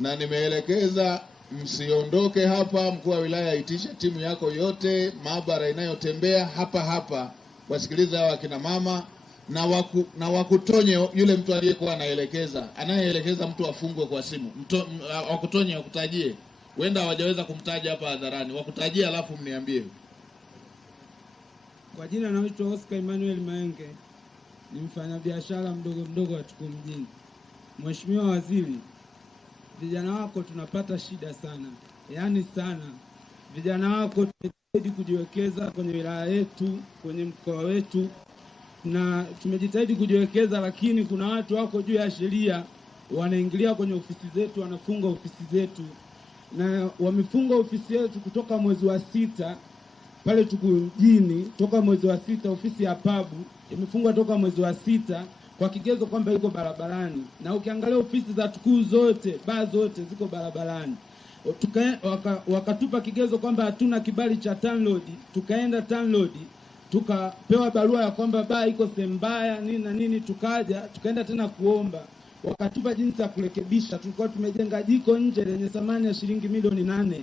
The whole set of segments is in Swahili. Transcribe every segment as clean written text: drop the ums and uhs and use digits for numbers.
na nimeelekeza msiondoke hapa. Mkuu wa wilaya aitishe timu yako yote, maabara inayotembea hapa wasikilize hao akina mama na wakutonye yule mtu aliyekuwa anayeelekeza mtu afungwe kwa simu. Wakutonye, wakutajie. Wenda hawajaweza kumtaja hapa hadharani. Wakutajie alafu mniambie. Kwa jina naitwa Oscar Emmanuel Maenge. Ni mfanyabiashara mdogo wa Tukuyu mjini. Mheshimiwa Waziri, vijana wako tunapata shida sana. Yaani sana. Vijana wako tumejitahidi kujiwekeza kwenye wilaya yetu, kwenye mkoa wetu, na tumejitahidi kujiwekeza, lakini kuna watu wako juu ya sheria wanaingilia kwenye ofisi zetu, wanafunga ofisi zetu. Na wamefunga ofisi yetu kutoka mwezi wa 6 pale Tukuyu mjini, toka mwezi wa 6 ofisi ya pabu imefungwa toka mwezi wa 6 kwa kigezo kwamba iko barabarani. Na ukiangalia ofisi za Tukuyu zote, baa zote ziko barabarani. Wakatupa kigezo kwamba hatuna kibali cha TANROADS. Tukaenda TANROADS, tukapewa barua ya kwamba baa iko sehemu mbaya nini na nini. Tukaenda tena kuomba, wakatupa jinsi ya kurekebisha. Tulikuwa tumejenga jiko nje lenye thamani ya shilingi milioni 8.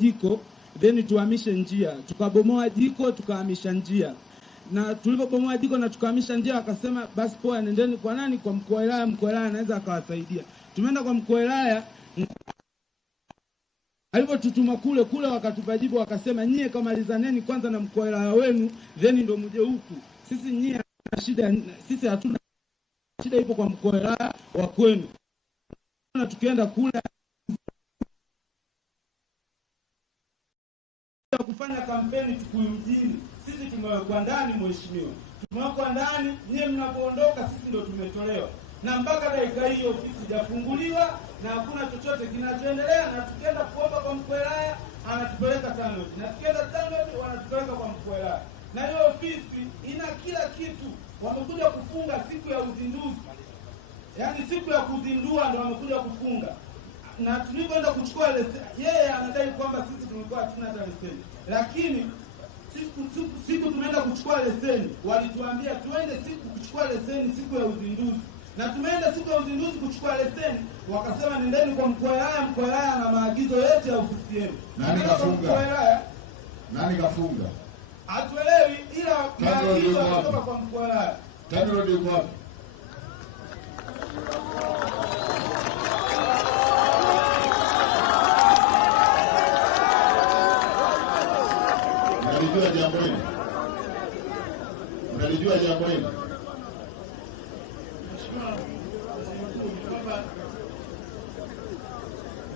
Jiko then tuhamishe njia, tukabomoa jiko tukahamisha njia. Na tulipobomoa jiko na tukahamisha njia, akasema basi poa, nendeni kwa nani? Kwa mkuu wa wilaya. Mkuu wa wilaya anaweza akawasaidia. Tumeenda kwa mkuu wa wilaya, alipotutuma kule wakatupa jibu, wakasema nyie kamalizaneni kwanza na mkuu wa wilaya wenu then ndio mje huku. Sisi nyie shida, sisi hatuna shida, ipo kwa mkuu wa wilaya wa kwenu. Na tukienda kule kufanya kampeni Tukuyu mjini, sisi tumewekwa ndani. Mheshimiwa, tumewekwa ndani, nyie mnapoondoka sisi ndio tumetolewa. Na mpaka dakika hiyo ofisi hajafunguliwa na hakuna chochote kinachoendelea. Na tukienda kuomba kwa mkuu wa wilaya anatupeleka TANROADS, na tukienda TANROADS wanatupeleka kwa mkuu wa wilaya. Na hiyo ofisi ina kila kitu. Wamekuja kufunga siku ya uzinduzi, yaani siku ya kuzindua ndio wamekuja kufunga. Na tulipoenda kuchukua leseni, yeye anadai kwamba sisi tulikuwa hatuna hata leseni. Lakini siku tumeenda kuchukua leseni, walituambia tuende siku kuchukua leseni siku ya uzinduzi. Na tumeenda siku ya uzinduzi kuchukua leseni, wakasema nendeni kwa mkuu wa wilaya. Mkuu wa wilaya na maagizo yote ya ofisi yenu. Nani kafunga? Nani kafunga? Hatuelewi, ila maagizo yanatoka kwa mkuu wa wilaya. TANROADS yuko wapi? Unalijua jambo hili? Unalijua jambo hili?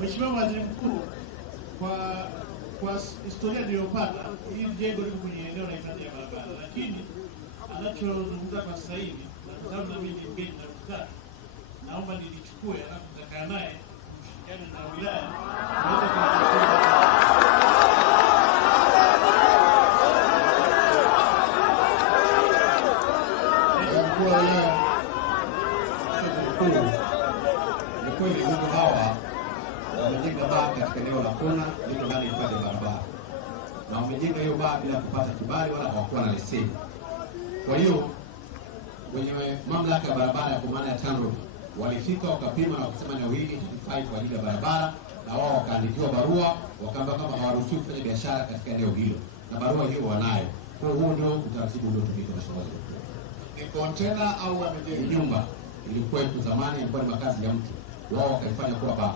Mheshimiwa Waziri Mkuu, kwa historia niliyopata, hii jengo liko kwenye eneo la hifadhi ya barabara, lakini anachozungumza kwa sasa hivi, kwa sababu na mimi ni mgeni na mkutano, naomba nilichukue alafu tutakaa naye kushirikiana na wilaya ni kweli ndugu hawa wamejenga baa katika eneo la kona liko ndani ya hifadhi ya barabara, na wamejenga hiyo baa bila kupata kibali wala hawakuwa na leseni. Kwa hiyo wenye mamlaka ya barabara kwa maana ya TANROADS walifika wakapima na wakasema eneo hili halifai kwa ajili ya barabara, na wao wakaandikiwa barua wakaamba kama hawaruhusiwi kufanya biashara katika eneo hilo, na barua hiyo wanayo. Kwa hiyo huo ndio utaratibu uliotumika na shirika. Ni container au wamejenga nyumba? Ilikuwa zamani ilikuwa ni makazi ya mtu, wao wakaifanya kuwa baa.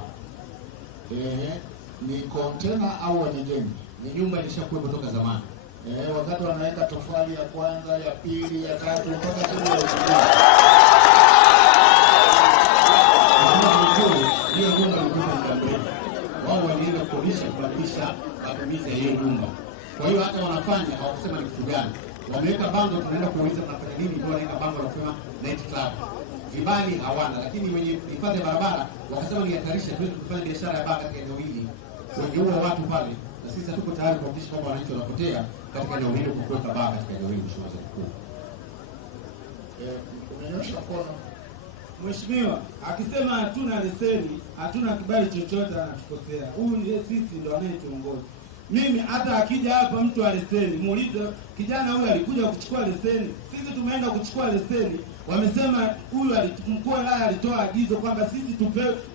Ni container au wamejenga? Ni nyumba ilishakuwa kutoka zamani. Wakati wanaweka tofali ya kwanza, ya pili, ya tatu mpaka chini ya hiyo nyumba ilikuwa mkamilifu. Wao walienda kuonisha kubadilisha matumizi ya hiyo nyumba. Kwa hiyo hata wanafanya hawakusema ni kitu gani. Wameweka bango, tunaenda kuuliza tunafanya nini, ndio wanaweka bango la kusema night club. Vibali hawana, lakini wenye hifadhi ya barabara wakasema ni hatarisha tuweze kufanya biashara ya baa katika eneo hili. Wengeua watu pale, na sisi hatuko tayari kuhakikisha kwamba wananchi wanapotea katika eneo hili kwa kuweka baa katika eneo hili. Mheshimiwa Waziri Mkuu, umenyosha mkono. Mheshimiwa akisema hatuna leseni, hatuna kibali chochote, anatukosea. Huyu ndiye sisi ndio anayetuongoza. Mimi hata akija hapa mtu wa leseni, muulize kijana huyu alikuja kuchukua leseni. Sisi tumeenda kuchukua leseni, Wamesema huyu mkuu wa wilaya alitoa agizo kwamba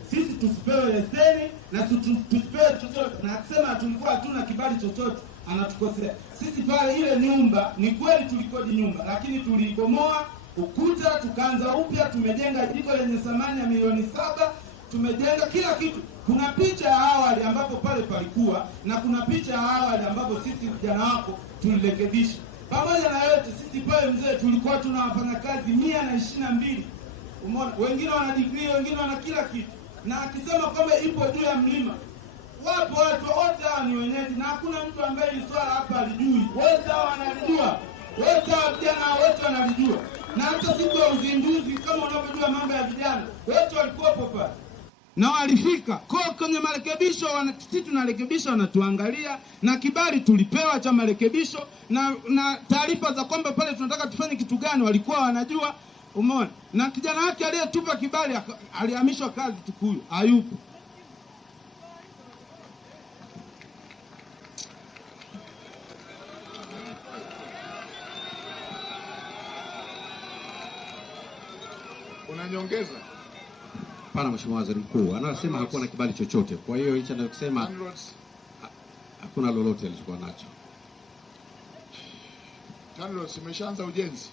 sisi tusipewe leseni na tusipewe chochote, na akisema tulikuwa hatuna kibali chochote anatukosea. Sisi pale ile nyumba ni kweli tulikodi nyumba, lakini tulibomoa ukuta tukaanza upya, tumejenga jiko lenye thamani ya milioni 7, tumejenga kila kitu. Kuna picha ya awali ambapo pale palikuwa na kuna picha ya awali ambapo sisi vijana wako tulirekebisha. Pamoja na yote sisi pale mzee tulikuwa tuna wafanyakazi 122. Umeona, wengine wana degree, wengine wana kila kitu. Na akisema kwamba ipo juu ya mlima, wapo watu wote hao ni wenyeji na hakuna mtu ambaye hili swala hapa alijui. Wote hao wanalijua. Wote hao vijana wote wanalijua. Na hata siku ya uzinduzi kama unavyojua mambo ya vijana, wote walikuwa pale. Na walifika kwenye marekebisho, sisi tunarekebisha, wanatuangalia, na kibali tulipewa cha marekebisho na taarifa za kwamba pale tunataka tufanye kitu gani walikuwa wanajua. Umeona, na kijana wake aliyetupa kibali alihamishwa kazi Tukuyu, hayupo. Unanyongeza? Hapana, Mheshimiwa Waziri Mkuu, anasema hakuwa na kibali chochote. Kwa hiyo hicho anachosema hakuna lolote alichokuwa nacho. TANROADS imeshaanza ujenzi.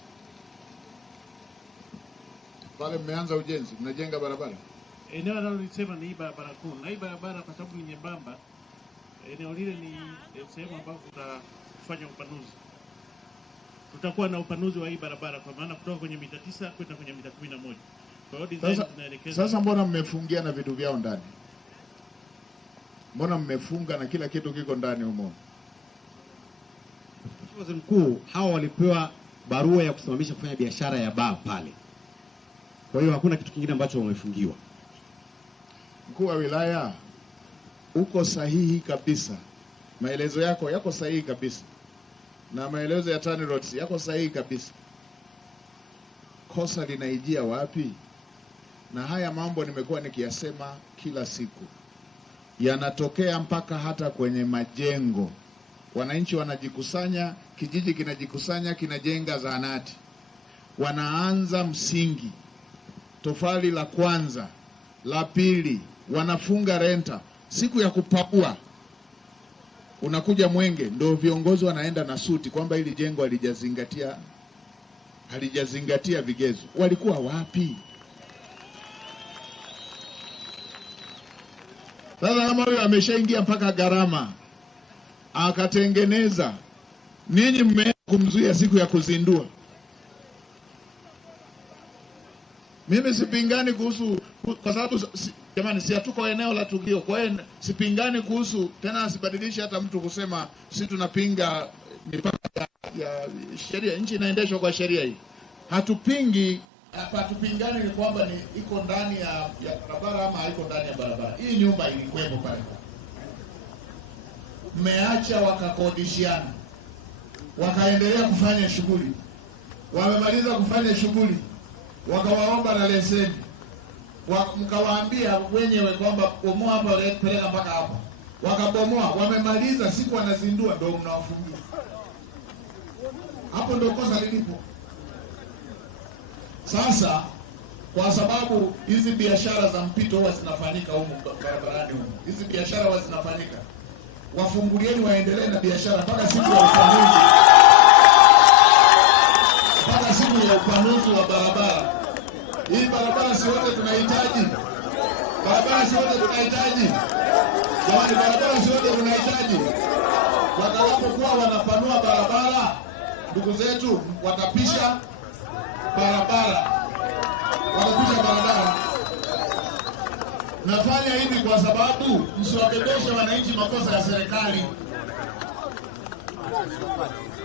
Pale mmeanza ujenzi, mnajenga barabara. Eneo analolisema ni hii barabara kuu. Na hii barabara kwa sababu ni nyembamba, eneo lile ni sehemu ambapo tutafanya upanuzi. Tutakuwa na upanuzi wa hii barabara kwa maana kutoka kwenye mita 9 kwenda kwenye mita 11. Kwa hiyo design tunaelekeza. Sasa mbona mmefungia na vitu vyao ndani? Mbona mmefunga na kila kitu kiko ndani humo? Waziri Mkuu, hawa walipewa barua ya kusimamisha kufanya biashara ya baa pale. Kwa hiyo hakuna kitu kingine ambacho wamefungiwa. Mkuu wa wilaya, uko sahihi kabisa. Maelezo yako sahihi kabisa. Na maelezo ya TANROADS yako sahihi kabisa. Kosa linaijia wapi? Na haya mambo nimekuwa nikiyasema kila siku. Yanatokea mpaka hata kwenye majengo. Wananchi wanajikusanya, kijiji kinajikusanya, kinajenga zahanati. Wanaanza msingi, tofali la kwanza, la pili, wanafunga renta. Siku ya kupakua unakuja Mwenge, ndio viongozi wanaenda na suti kwamba hili jengo halijazingatia vigezo. Walikuwa wapi? Sasa kama huyo ameshaingia mpaka gharama akatengeneza, ninyi mmeenda kumzuia siku ya kuzindua. Mimi sipingani kuhusu, kwa sababu jamani, si hatuko eneo la tukio. Kwa hiyo sipingani kuhusu, tena asibadilishe hata mtu kusema si tunapinga mipaka ya sheria. Nchi inaendeshwa kwa sheria hii. Hatupingi, hatupingani ni kwamba ni iko ndani ya barabara ama haiko ndani ya barabara. Hii nyumba ilikuwepo pale. Mmeacha wakakodishiana, wakaendelea kufanya shughuli. Wamemaliza kufanya shughuli, wakawaomba na leseni. Mkawaambia wenyewe kwamba bomoa hapa, peleka mpaka hapa. Wakabomoa, wamemaliza, siku wanazindua ndio mnawafungia. Hapo ndio kosa lilipo. Sasa kwa sababu hizi biashara za mpito huwa zinafanyika huko barabarani huko. Hizi biashara huwa zinafanyika. Wafungulieni waendelee na biashara mpaka siku ya upanuzi. Mpaka siku ya upanuzi wa barabara. Hii barabara si wote tunahitaji. Barabara si wote tunahitaji. Jamani, barabara si wote tunahitaji. Watakapokuwa wanapanua barabara, ndugu zetu watapisha barabara. Watapisha barabara. Nafanya hivi kwa sababu msiwabebeshe wananchi makosa ya serikali.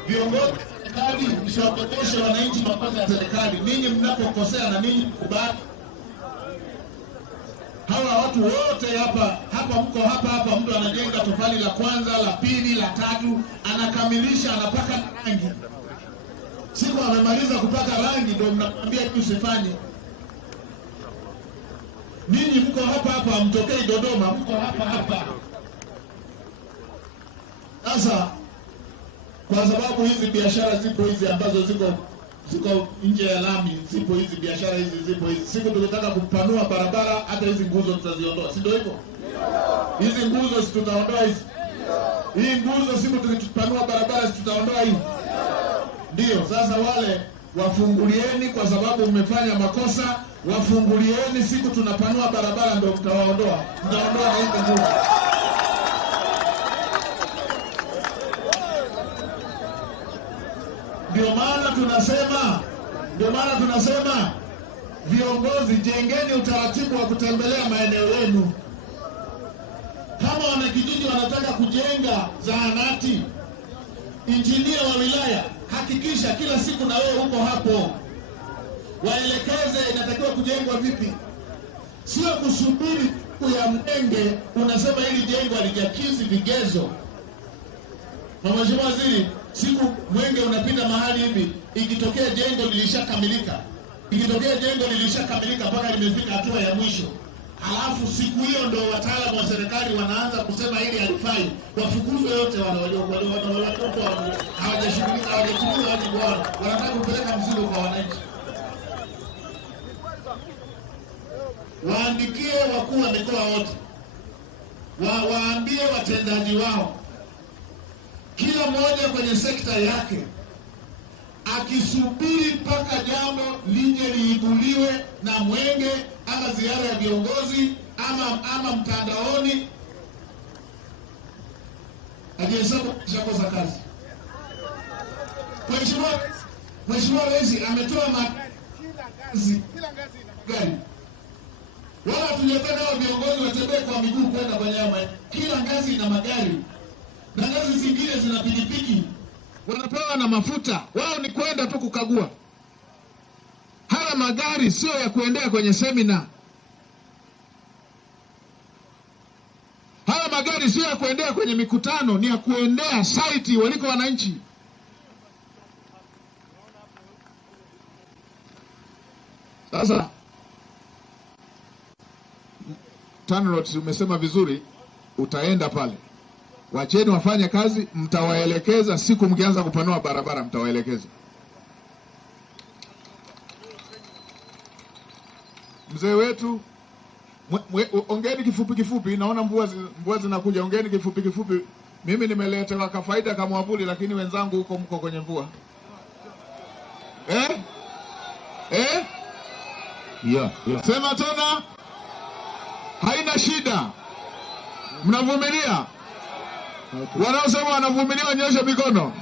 Viongozi wa serikali, msiwabebeshe wananchi makosa ya serikali. Ninyi mnapokosea na ninyi kubali. Hawa watu wote hapa mko hapa mtu anajenga tofali la kwanza, la pili, la tatu, anakamilisha, anapaka rangi. Siku amemaliza kupaka rangi ndio mnakwambia usifanye. Ninyi mko hapa mtokei Dodoma, mko hapa. Sasa kwa sababu hizi biashara zipo hizi ambazo ziko ziko nje ya lami, zipo hizi biashara hizi, zipo hizi. Siku tukitaka kupanua barabara, hata hizi nguzo tutaziondoa, si ndio hivyo? Hizi nguzo si tutaondoa hizi. Hii nguzo siku tukipanua barabara si tutaondoa hii. Ndio, sasa wale wafungulieni, kwa sababu mmefanya makosa, wafungulieni, siku tunapanua barabara ndio tutawaondoa. Tutaondoa na hizi nguzo. Ndio maana tunasema viongozi, jengeni utaratibu wa kutembelea maeneo yenu. Kama wanakijiji wanataka kujenga zahanati, injinia wa wilaya, hakikisha kila siku na wewe uko hapo, waelekeze inatakiwa kujengwa vipi. Sio kusubiri siku ya Mwenge unasema hili jengo halijakidhi vigezo. Mheshimiwa Waziri, siku Mwenge unapita mahali hivi, ikitokea jengo lilishakamilika mpaka limefika hatua ya mwisho, halafu siku hiyo ndo wataalamu wa serikali wanaanza kusema hili halifai, wafukuzwe yote wale watoto hawajashughulika, hawajachukua wajibu wao, wanataka kupeleka mzigo kwa wananchi. Waandikie wakuu wa mikoa wote, waambie watendaji wao, kila mmoja kwenye sekta yake, akisubiri mpaka jambo lije liibuliwe na Mwenge ama ziara ya viongozi ama mtandaoni, ajihesabu kishakosa kazi. Mheshimiwa Rais ametoa kila ngazi gari. Wala tunataka hao viongozi watembee kwa miguu kwenda kwenye kila ngazi ina magari. Na ngazi zingine zina pikipiki. Wanapewa na mafuta. Wao ni kwenda tu kukagua. Haya magari sio ya kuendea kwenye semina. Haya magari sio ya kuendea kwenye mikutano, ni ya kuendea site waliko wananchi. Sasa TANROADS umesema vizuri, utaenda pale. Wacheni wafanye kazi, mtawaelekeza siku mkianza kupanua barabara, mtawaelekeza. Mzee wetu, ongeni kifupi, naona mvua zinakuja, ongeni kifupi. Mimi nimeletewa kafaida kama mwavuli, lakini wenzangu huko mko kwenye mvua. Yeah. Sema tena. Haina shida. Mnavumilia? Okay. Wanaosema wanavumilia wanyoshe mikono.